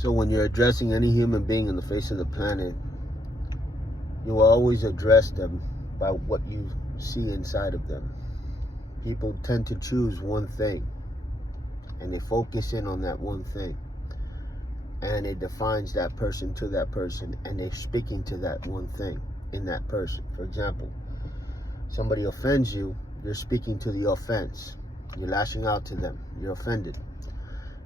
So when you're addressing any human being on the face of the planet, you will always address them by what you see inside of them. People tend to choose one thing, and they focus in on that one thing, and it defines that person to that person, and they're speaking to that one thing in that person. For example, somebody offends you, you're speaking to the offense. You're lashing out to them. You're offended.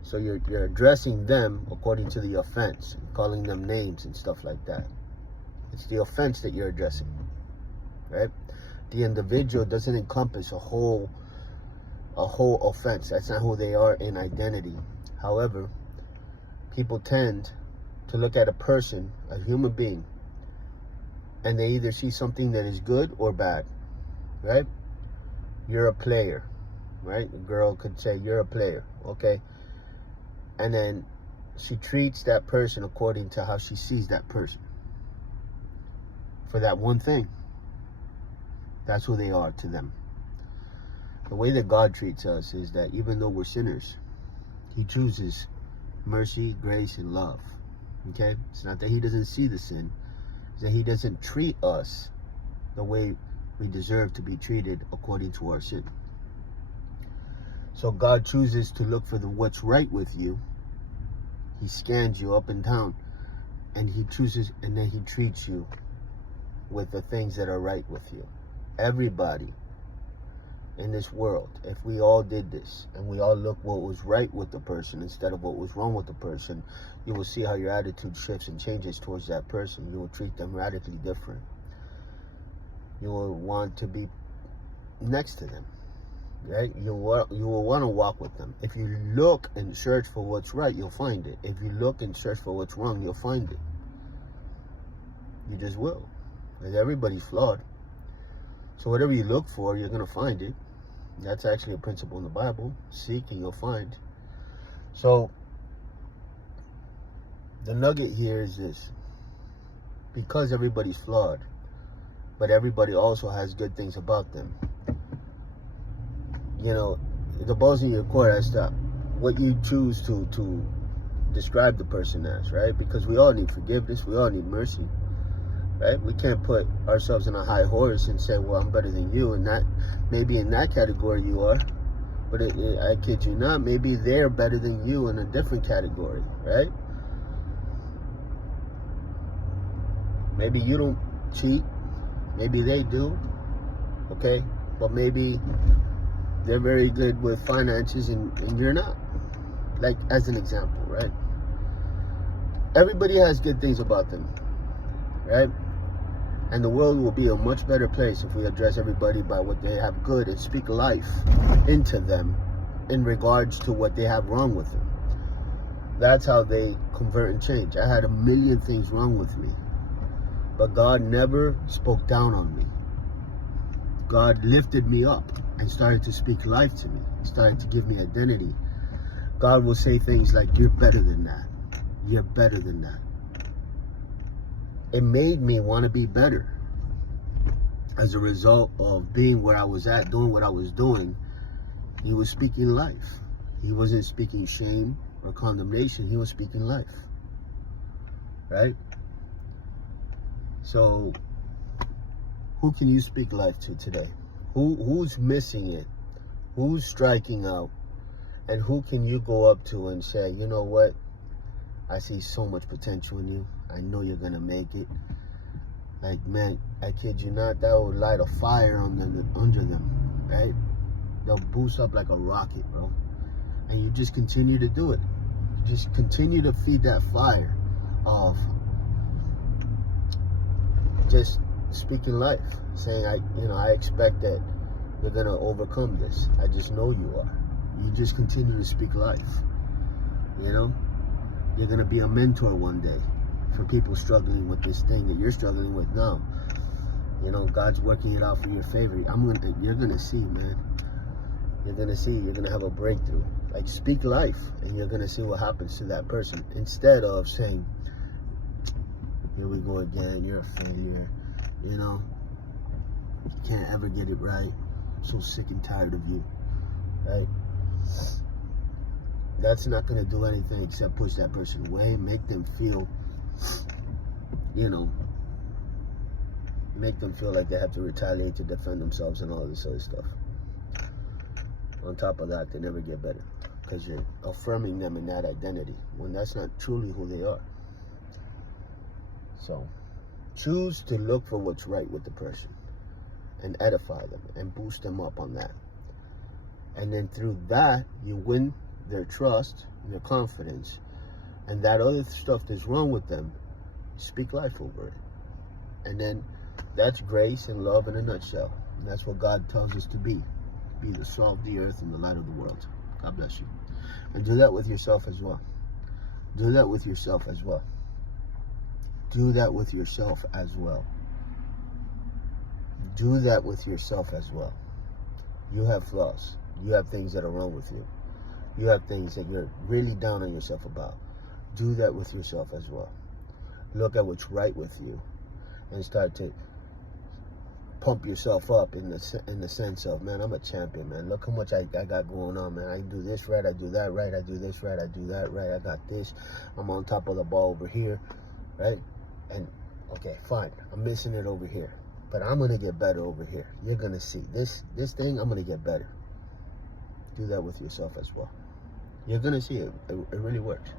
So you're addressing them according to the offense, calling them names and stuff like that. It's the offense that you're addressing, right? The individual doesn't encompass a whole offense. That's not who they are in identity. However, people tend to look at a person, a human being, and they either see something that is good or bad, right? You're a player, right? A girl could say, you're a player, okay? And then she treats that person according to how she sees that person. For that one thing. That's who they are to them. The way that God treats us is that even though we're sinners, He chooses mercy, grace, and love. Okay? It's not that He doesn't see the sin. It's that He doesn't treat us the way we deserve to be treated according to our sin. So God chooses to look for what's right with you. He scans you up and down, and He chooses, and then He treats you with the things that are right with you. Everybody in this world, if we all did this and we all look what was right with the person instead of what was wrong with the person, you will see how your attitude shifts and changes towards that person. You will treat them radically different. You will want to be next to them, right? You will want to walk with them. If you look and search for what's right, you'll find it. If you look and search for what's wrong, you'll find it. You just will. Because everybody's flawed. So whatever you look for, you're going to find it. That's actually a principle in the Bible. Seek and you'll find. So the nugget here is this. Because everybody's flawed, but everybody also has good things about them. You know, the ball's in your court as to what you choose to describe the person as, right? Because we all need forgiveness. We all need mercy. Right? We can't put ourselves in a high horse and say, well, I'm better than you, and that maybe in that category you are, but I kid you not, maybe they're better than you in a different category, right? Maybe you don't cheat, maybe they do, okay? But maybe they're very good with finances and you're not, like as an example, right? Everybody has good things about them, right? And the world will be a much better place if we address everybody by what they have good and speak life into them in regards to what they have wrong with them. That's how they convert and change. I had a million things wrong with me, but God never spoke down on me. God lifted me up and started to speak life to me, started to give me identity. God will say things like, you're better than that. You're better than that. It made me want to be better as a result of being where I was at, doing what I was doing. He was speaking life. He wasn't speaking shame or condemnation. He was speaking life, right? So who can you speak life to today? Who's missing it? Who's striking out? And who can you go up to and say, you know what? I see so much potential in you. I know you're going to make it. Like, man, I kid you not, that will light a fire under them, right? They'll boost up like a rocket, bro. And you just continue to do it. Just continue to feed that fire of just speaking life. Saying, I expect that you're going to overcome this. I just know you are. You just continue to speak life, you know? You're going to be a mentor one day for people struggling with this thing that you're struggling with now. You know, God's working it out for your favor. You're going to see, man. You're going to see. You're going to have a breakthrough. Like, speak life, and you're going to see what happens to that person. Instead of saying, here we go again, you're a failure. You know, you can't ever get it right. I'm so sick and tired of you. Right? that's not going to do anything except push that person away, make them feel, you know, make them feel like they have to retaliate to defend themselves and all this other stuff. On top of that, they never get better because you're affirming them in that identity when that's not truly who they are. So choose to look for what's right with the person and edify them and boost them up on that. And then through that, you win their trust, their confidence, and that other stuff that's wrong with them, speak life over it. And then that's grace and love in a nutshell. And that's what God tells us to be the salt of the earth and the light of the world. God bless you. And do that with yourself as well. Do that with yourself as well. Do that with yourself as well. Do that with yourself as well. You have flaws. You have things that are wrong with you. You have things that you're really down on yourself about. Do that with yourself as well. Look at what's right with you and start to pump yourself up in the sense of, man, I'm a champion, man. Look how much I got going on, man. I do this right, I do that right, I do this right, I do that right. I got this. I'm on top of the ball over here, right? And okay, fine, I'm missing it over here, but I'm gonna get better over here. You're gonna see this thing. I'm gonna get better. Do that with yourself as well. You're gonna see it. It really works.